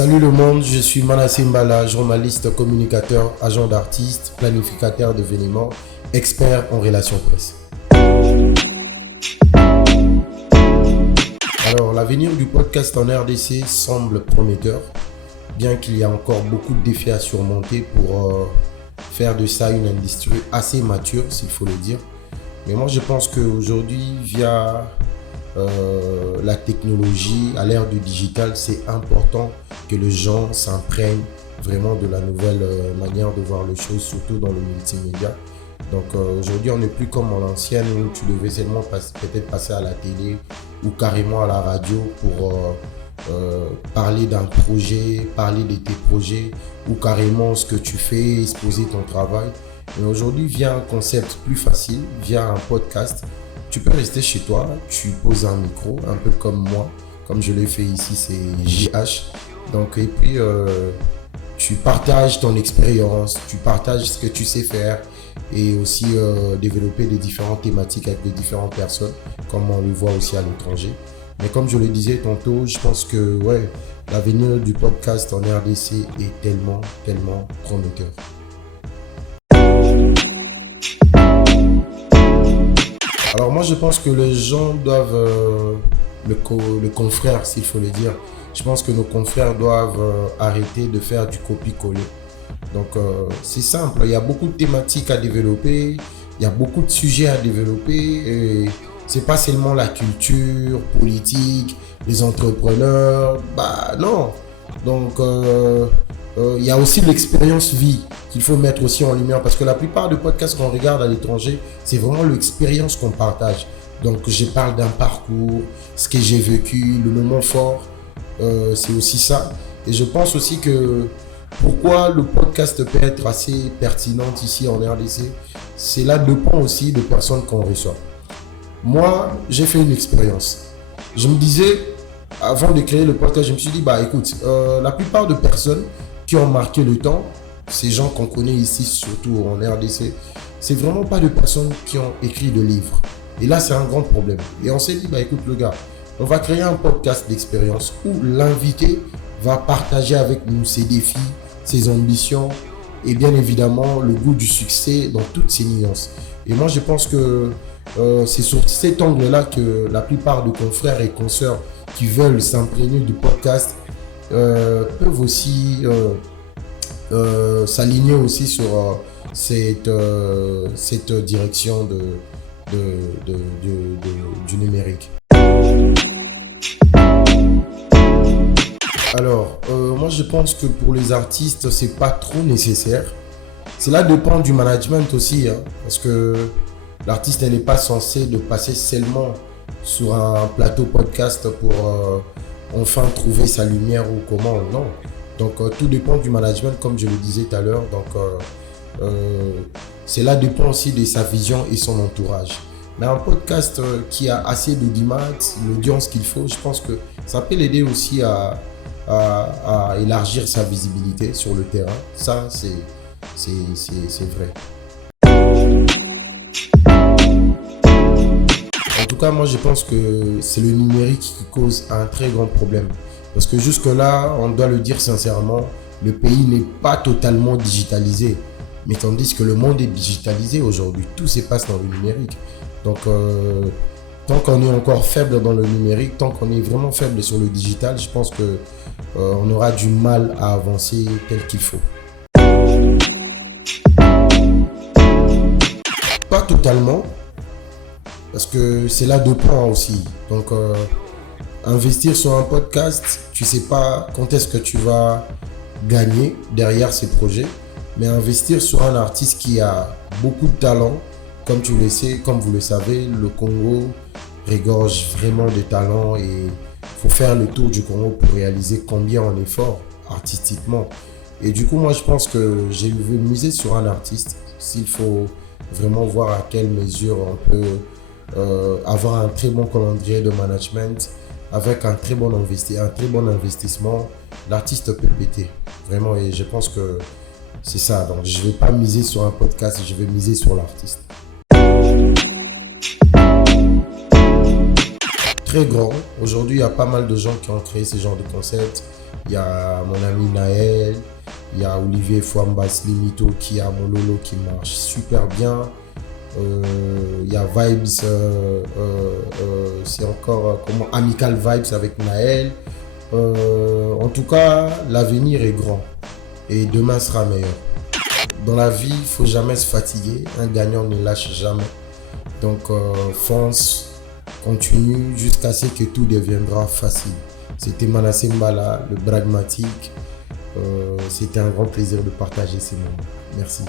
Salut le monde, je suis Manassé Mbala, journaliste, communicateur, agent d'artiste, planificateur d'événements, expert en relations presse. Alors, l'avenir du podcast en RDC semble prometteur, bien qu'il y a encore beaucoup de défis à surmonter pour faire de ça une industrie assez mature, s'il faut le dire. Mais moi, je pense qu'aujourd'hui, via la technologie, à l'ère du digital, c'est important que les gens s'imprègnent vraiment de la nouvelle manière de voir les choses, surtout dans le multimédia. Donc aujourd'hui, on n'est plus comme à l'ancienne où tu devais seulement peut-être passer à la télé ou carrément à la radio pour parler d'un projet, parler de tes projets ou carrément ce que tu fais, exposer ton travail. Mais aujourd'hui, via un concept plus facile, via un podcast, tu peux rester chez toi, tu poses un micro, un peu comme moi, comme je l'ai fait ici, c'est JH. Donc, et puis, tu partages ton expérience, tu partages ce que tu sais faire et aussi développer des différentes thématiques avec des différentes personnes, comme on le voit aussi à l'étranger. Mais comme je le disais tantôt, je pense que l'avenir du podcast en RDC est tellement prometteur. Alors moi je pense que les gens doivent, le confrère s'il faut le dire, je pense que nos confrères doivent arrêter de faire du copier-coller. Donc c'est simple, il y a beaucoup de thématiques à développer, il y a beaucoup de sujets à développer et c'est pas seulement la culture, politique, les entrepreneurs, non. Donc il y a aussi l'expérience vie qu'il faut mettre aussi en lumière parce que la plupart des podcasts qu'on regarde à l'étranger, c'est vraiment l'expérience qu'on partage. Donc je parle d'un parcours, ce que j'ai vécu, le moment fort, c'est aussi ça. Et je pense aussi que pourquoi le podcast peut être assez pertinent ici en RDC, cela dépend aussi des personnes qu'on reçoit. Moi, j'ai fait une expérience. Je me disais, avant de créer le podcast, je me suis dit, écoute, la plupart des personnes qui ont marqué le temps, ces gens qu'on connaît ici, surtout en RDC, c'est vraiment pas des personnes qui ont écrit de livres. Et là, c'est un grand problème. Et on s'est dit, écoute le gars, on va créer un podcast d'expérience où l'invité va partager avec nous ses défis, ses ambitions et bien évidemment le goût du succès dans toutes ses nuances. Et moi, je pense que c'est sur cet angle-là que la plupart de confrères et consoeurs qui veulent s'imprégner du podcast peuvent aussi s'aligner aussi sur cette direction du numérique. Alors, moi je pense que pour les artistes, c'est pas trop nécessaire. Cela dépend du management aussi, parce que l'artiste n'est pas censé de passer seulement sur un plateau podcast pour enfin trouver sa lumière ou comment, non. Donc tout dépend du management comme je le disais tout à l'heure. Donc cela dépend aussi de sa vision et son entourage. Mais un podcast qui a assez d'audimat, l'audience qu'il faut, je pense que ça peut l'aider aussi à élargir sa visibilité sur le terrain. Ça, c'est vrai. En tout cas, moi, je pense que c'est le numérique qui cause un très grand problème. Parce que jusque-là, on doit le dire sincèrement, le pays n'est pas totalement digitalisé. Mais tandis que le monde est digitalisé aujourd'hui, tout se passe dans le numérique. Donc, tant qu'on est encore faible dans le numérique, tant qu'on est vraiment faible sur le digital, je pense que on aura du mal à avancer tel qu'il faut. Pas totalement, parce que c'est là deux points aussi. Donc, investir sur un podcast, tu sais pas quand est-ce que tu vas gagner derrière ces projets, mais investir sur un artiste qui a beaucoup de talent, comme tu le sais, comme vous le savez, le Congo regorge vraiment de talent et il faut faire le tour du Congo pour réaliser combien on est fort artistiquement. Et du coup, moi, je pense que je vais miser sur un artiste s'il faut vraiment voir à quelle mesure on peut avoir un très bon calendrier de management avec un très bon investissement. L'artiste peut péter, vraiment, et je pense que c'est ça. Donc, je ne vais pas miser sur un podcast, je vais miser sur l'artiste. très grand. Aujourd'hui, il y a pas mal de gens qui ont créé ce genre de concept. Il y a mon ami Naël, il y a Olivier Fouambas Limito qui a Mololo qui marche super bien. Il y a Vibes, c'est encore comment Amical Vibes avec Naël. En tout cas, l'avenir est grand et demain sera meilleur. Dans la vie, il ne faut jamais se fatiguer. Un gagnant ne lâche jamais. Donc, fonce, continue jusqu'à ce que tout deviendra facile. C'était Manasseh Mbala, le pragmatique. C'était un grand plaisir de partager ces moments. Merci.